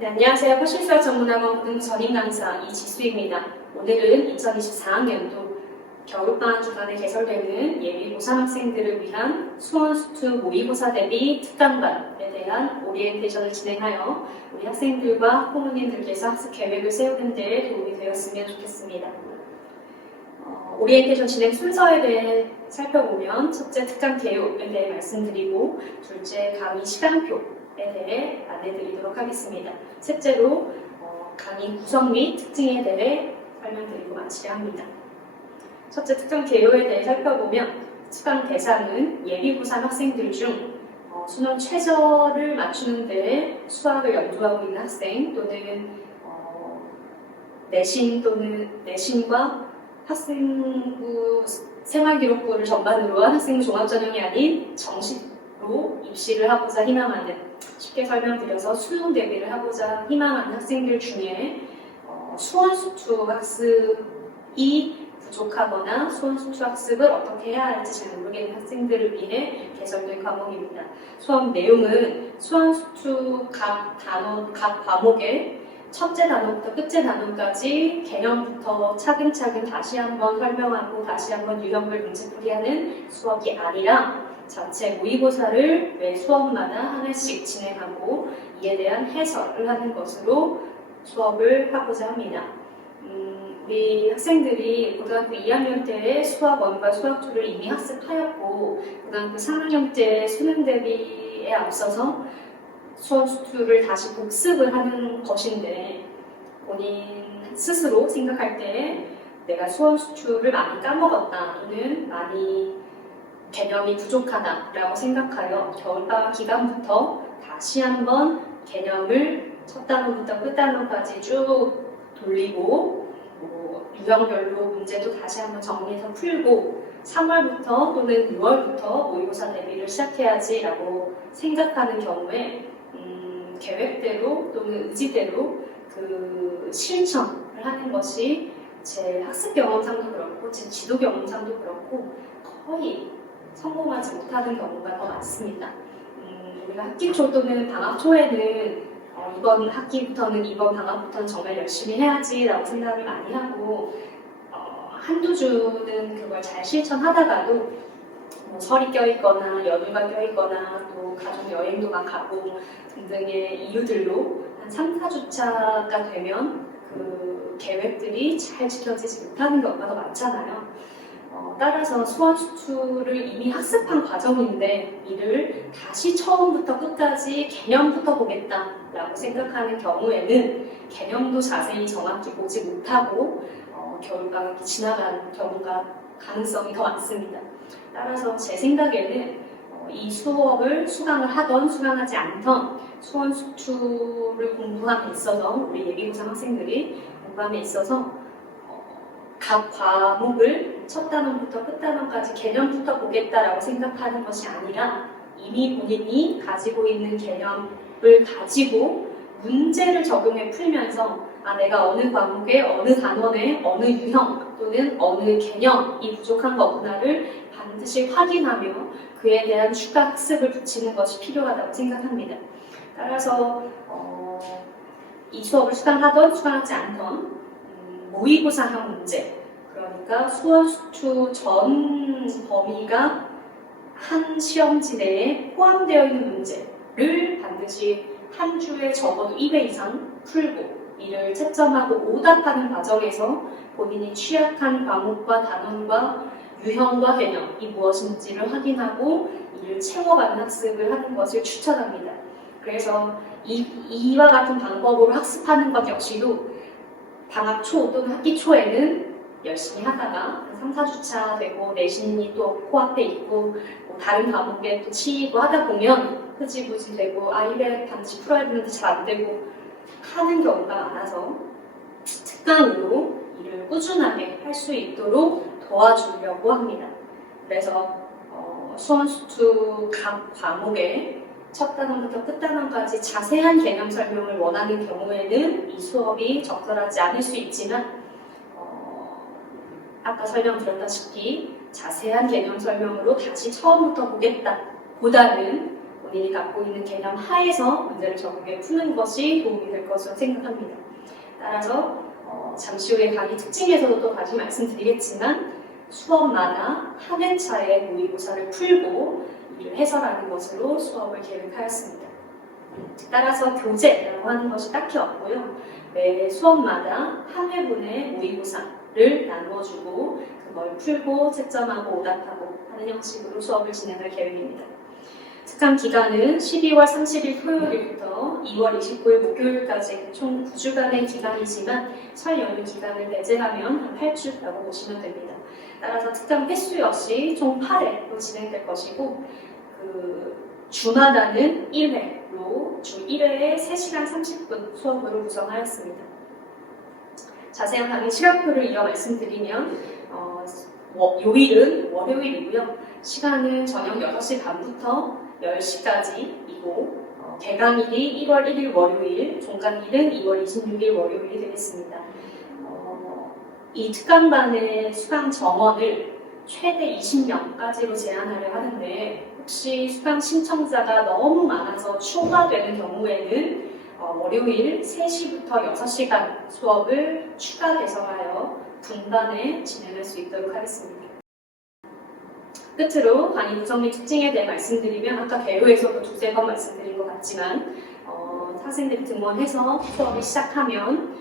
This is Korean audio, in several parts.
네, 안녕하세요. 호실수학 전문학원 고등 전임 강사 이지수입니다. 오늘은 2024학년도 겨울방학 기간에 개설되는 예비 고3 학생들을 위한 수원수투 모의고사 대비 특강반에 대한 오리엔테이션을 진행하여 우리 학생들과 학부모님들께서 학습 계획을 세우는 데 도움이 되었으면 좋겠습니다. 오리엔테이션 진행 순서에 대해 살펴보면 첫째 특강 개요에 대해 말씀드리고 둘째 강의 시간표 에 대해 안내드리도록 하겠습니다. 셋째로 강의 구성 및 특징에 대해 설명드리고 마치려 합니다. 첫째 특강 개요에 대해 살펴보면 특강 대상은 예비 고3 학생들 중 수능 최저를 맞추는 데 수학을 연구하고 있는 학생 또는 내신과 학생부 생활기록부를 전반으로 한 학생 종합전형이 아닌 정시로 입시를 하고자 희망하는, 쉽게 설명드려서 수능 대비를 하고자 희망하는 학생들 중에 수원수투 학습이 부족하거나 수원수투 학습을 어떻게 해야 할지 잘 모르겠는 학생들을 위해 개설된 과목입니다. 수업 내용은 수원수투 각 과목의 첫째 단원부터 끝째 단원까지 개념부터 차근차근 다시 한번 설명하고 다시 한번 유형별 문제풀이하는 수업이 아니라 전체 모의고사를 매 수업마다 하나씩 진행하고 이에 대한 해설을 하는 것으로 수업을 하고자 합니다. 우리 학생들이 고등학교 2학년 때에 수학 1과 수학 2를 이미 학습하였고 고등학교 3학년 때 수능 대비에 앞서서 수원수투를 다시 복습을 하는 것인데 본인 스스로 생각할 때 내가 수원수투를 많이 까먹었다 또는 많이 개념이 부족하다라고 생각하여 겨울방학 기간부터 다시 한번 개념을 첫 단원부터 끝 단원까지 쭉 돌리고 유형별로 문제도 다시 한번 정리해서 풀고 3월부터 또는 6월부터 모의고사 대비를 시작해야지라고 생각하는 경우에 계획대로 또는 의지대로 그 실천을 하는 것이 제 학습 경험상도 그렇고 제 지도 경험상도 그렇고 거의 성공하지 못하는 경우가 더 많습니다. 우리가 학기 초 또는 방학 초에는 이번 학기부터는 이번 방학부터는 정말 열심히 해야지라고 생각을 많이 하고 한두 주는 그걸 잘 실천하다가도 설이 껴있거나 연휴가 껴있거나 또 가족 여행도 막 가고 등등의 이유들로 한 3, 4주차가 되면 그 계획들이 잘 지켜지지 못하는 경우가 더 많잖아요. 따라서 수원수투를 이미 학습한 과정인데 이를 다시 처음부터 끝까지 개념부터 보겠다라고 생각하는 경우에는 개념도 자세히 정확히 보지 못하고 겨울방학이 지나가는 경우가 가능성이 더 많습니다. 따라서 제 생각에는 이 수업을 수강을 하던 수강하지 않던 수원수투를 공부함에 있어서 우리 예비고3 학생들이 공부함에 있어서 각 과목을 첫 단원부터 끝 단원까지 개념부터 보겠다라고 생각하는 것이 아니라 이미 본인이 가지고 있는 개념을 가지고 문제를 적용해 풀면서 내가 어느 과목에 어느 단원에 어느 유형 또는 어느 개념이 부족한 거구나를 반드시 확인하며 그에 대한 추가 학습을 붙이는 것이 필요하다고 생각합니다. 따라서 이 수업을 수강하던 수강하지 않던 모의고사형 문제, 그러니까 수원수투 전 범위가 한 시험지 내에 포함되어 있는 문제를 반드시 한 주에 적어도 2회 이상 풀고 이를 채점하고 오답하는 과정에서 본인이 취약한 과목과 단원과 유형과 개념이 무엇인지를 확인하고 이를 채워가는 학습을 하는 것을 추천합니다. 그래서 이와 같은 방법으로 학습하는 것 역시도 방학 초 또는 학기 초에는 열심히 하다가 3, 4주차 되고 내신이 또 코앞에 있고 다른 과목에 또 치이고 하다 보면 흐지부지 되고 이래 반드시 풀어야 되는데 잘 안 되고 하는 경우가 많아서 특강으로 이를 꾸준하게 할 수 있도록 도와주려고 합니다. 그래서 수원수투 각 과목에 첫 단원부터 끝 단원까지 자세한 개념 설명을 원하는 경우에는 이 수업이 적절하지 않을 수 있지만 아까 설명드렸다시피 자세한 개념 설명으로 다시 처음부터 보겠다 보다는 본인이 갖고 있는 개념 하에서 문제를 적응해 푸는 것이 도움이 될 것으로 생각합니다. 따라서 잠시 후에 강의 특징에서도 또 다시 말씀드리겠지만 수업마다 한 회차의 모의고사를 풀고 이를 해설하는 것으로 수업을 계획하였습니다. 따라서 교재라고 하는 것이 딱히 없고요. 매 수업마다 한 회분의 모의고사를 나누어주고 그걸 풀고 채점하고 오답하고 하는 형식으로 수업을 진행할 계획입니다. 특강 기간은 12월 30일 토요일부터 2월 29일 목요일까지 총 9주간의 기간이지만 설 연휴 기간을 배제하면 한 8주라고 보시면 됩니다. 따라서 특강 횟수 역시 총 8회로 진행될 것이고 주마다는 1회로 주 1회에 3시간 30분 수업으로 구성하였습니다. 자세한 강의 시간표를 이어 말씀드리면 요일은 월요일이고요. 시간은 저녁 6시 반부터 10시까지이고 개강일이 1월 1일 월요일, 종강일은 2월 26일 월요일이 되겠습니다. 이 특강반의 수강 정원을 최대 20명까지로 제한하려 하는데 혹시 수강 신청자가 너무 많아서 초과되는 경우에는 월요일 3시부터 6시간 수업을 추가 개설하여 분반에 진행할 수 있도록 하겠습니다. 끝으로 강의 구성 및 특징에 대해 말씀드리면 아까 개요에서도 두세 번 말씀드린 것 같지만 학생들이 등원해서 수업을 시작하면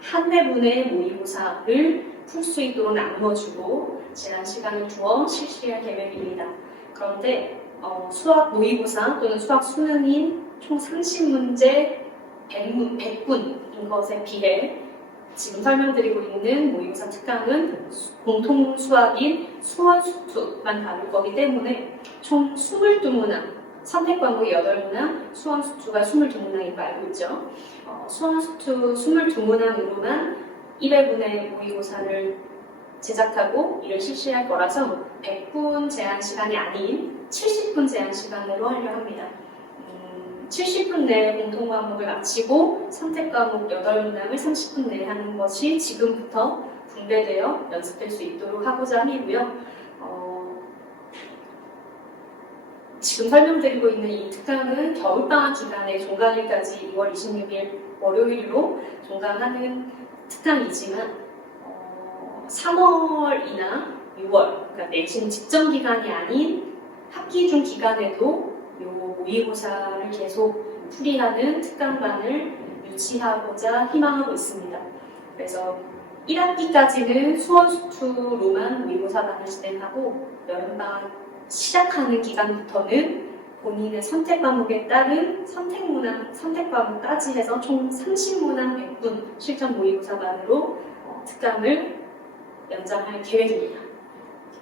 한 회분의 모의고사를 풀 수 있도록 나누어주고 제한 시간을 두어 실시할 계획입니다. 그런데 수학 모의고사 또는 수학 수능인 총 30문제 100분인 것에 비해 지금 설명드리고 있는 모의고사 특강은 공통 수학인 수원수투만 다룰 거기 때문에 총 22문항, 선택 과목이 8문항, 수원수투가 22문항인 거 알고 있죠? 수원수투 22문항으로만 1회분의 모의고사를 제작하고 이를 실시할 거라서 100분 제한 시간이 아닌 70분 제한 시간으로 하려 합니다. 70분 내에 공통 과목을 마치고 선택 과목 8문항을 30분 내에 하는 것이 지금부터 분배되어 연습될 수 있도록 하고자 함이고요. 지금 설명드리고 있는 이 특강은 겨울방학 기간에 종강일까지 2월 26일 월요일로 종강하는 특강이지만 3월이나 6월, 그러니까 내신 직전 기간이 아닌 학기 중 기간에도 이 모의고사를 계속 풀이하는 특강반을 유치하고자 희망하고 있습니다. 그래서 1학기까지는 수원수투로만 모의고사반을 진행하고 여름방학 시작하는 기간부터는 본인의 선택 과목에 따른 선택문항, 선택 과목까지 해서 총 30문항 100분 실전 모의고사반으로 특강을 연장할 계획입니다.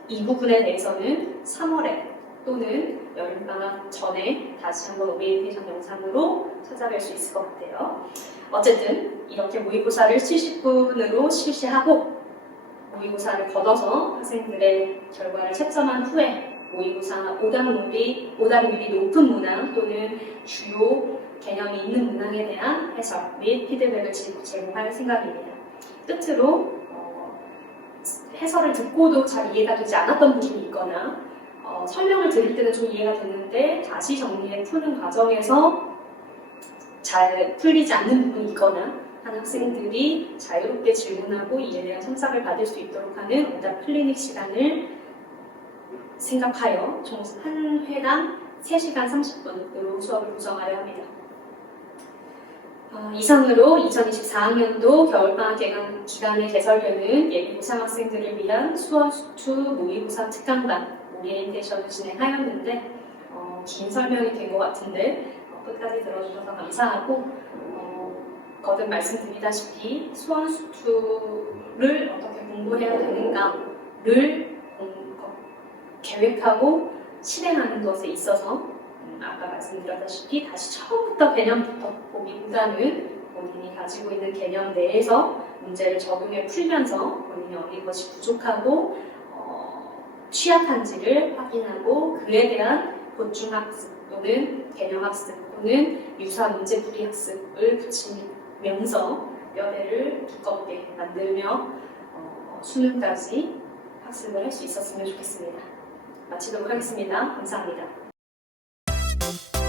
이 부분에 대해서는 3월에 또는 여름방학 전에 다시 한번 오리엔테이션 영상으로 찾아뵐 수 있을 것 같아요. 어쨌든 이렇게 모의고사를 70분으로 실시하고 모의고사를 걷어서 학생들의 결과를 채점한 후에 모의고사 오답률이 높은 문항 또는 주요 개념이 있는 문항에 대한 해설 및 피드백을 제공할 생각입니다. 끝으로 해설을 듣고도 잘 이해가 되지 않았던 부분이 있거나 설명을 드릴 때는 좀 이해가 됐는데 다시 정리해 푸는 과정에서 잘 풀리지 않는 부분이 있거나 한 학생들이 자유롭게 질문하고 이에 대한 첨삭을 받을 수 있도록 하는 오답 클리닉 시간을 생각하여 총 한 회당 3시간 30분으로 수업을 구성하려 합니다. 이상으로 2024학년도 겨울방학 개강 기간에 개설되는 예비고3 학생들을 위한 수원수투 모의고사 특강반 오리엔테이션을 진행하였는데 긴 설명이 된 것 같은데 끝까지 들어주셔서 감사하고 거듭 말씀드리다시피 수원수투를 어떻게 공부해야 되는가를 계획하고 실행하는 것에 있어서 아까 말씀드렸다시피 다시 처음부터 개념부터 보기보다는 본인이 가지고 있는 개념 내에서 문제를 적용해 풀면서 본인이 어디 것이 부족하고 취약한지를 확인하고 그에 대한 보충학습 또는 개념학습 또는 유사 문제풀이 학습을 붙이면서 뼈대를 두껍게 만들며 수능까지 학습을 할 수 있었으면 좋겠습니다. 마치도록 하겠습니다. 감사합니다. 네.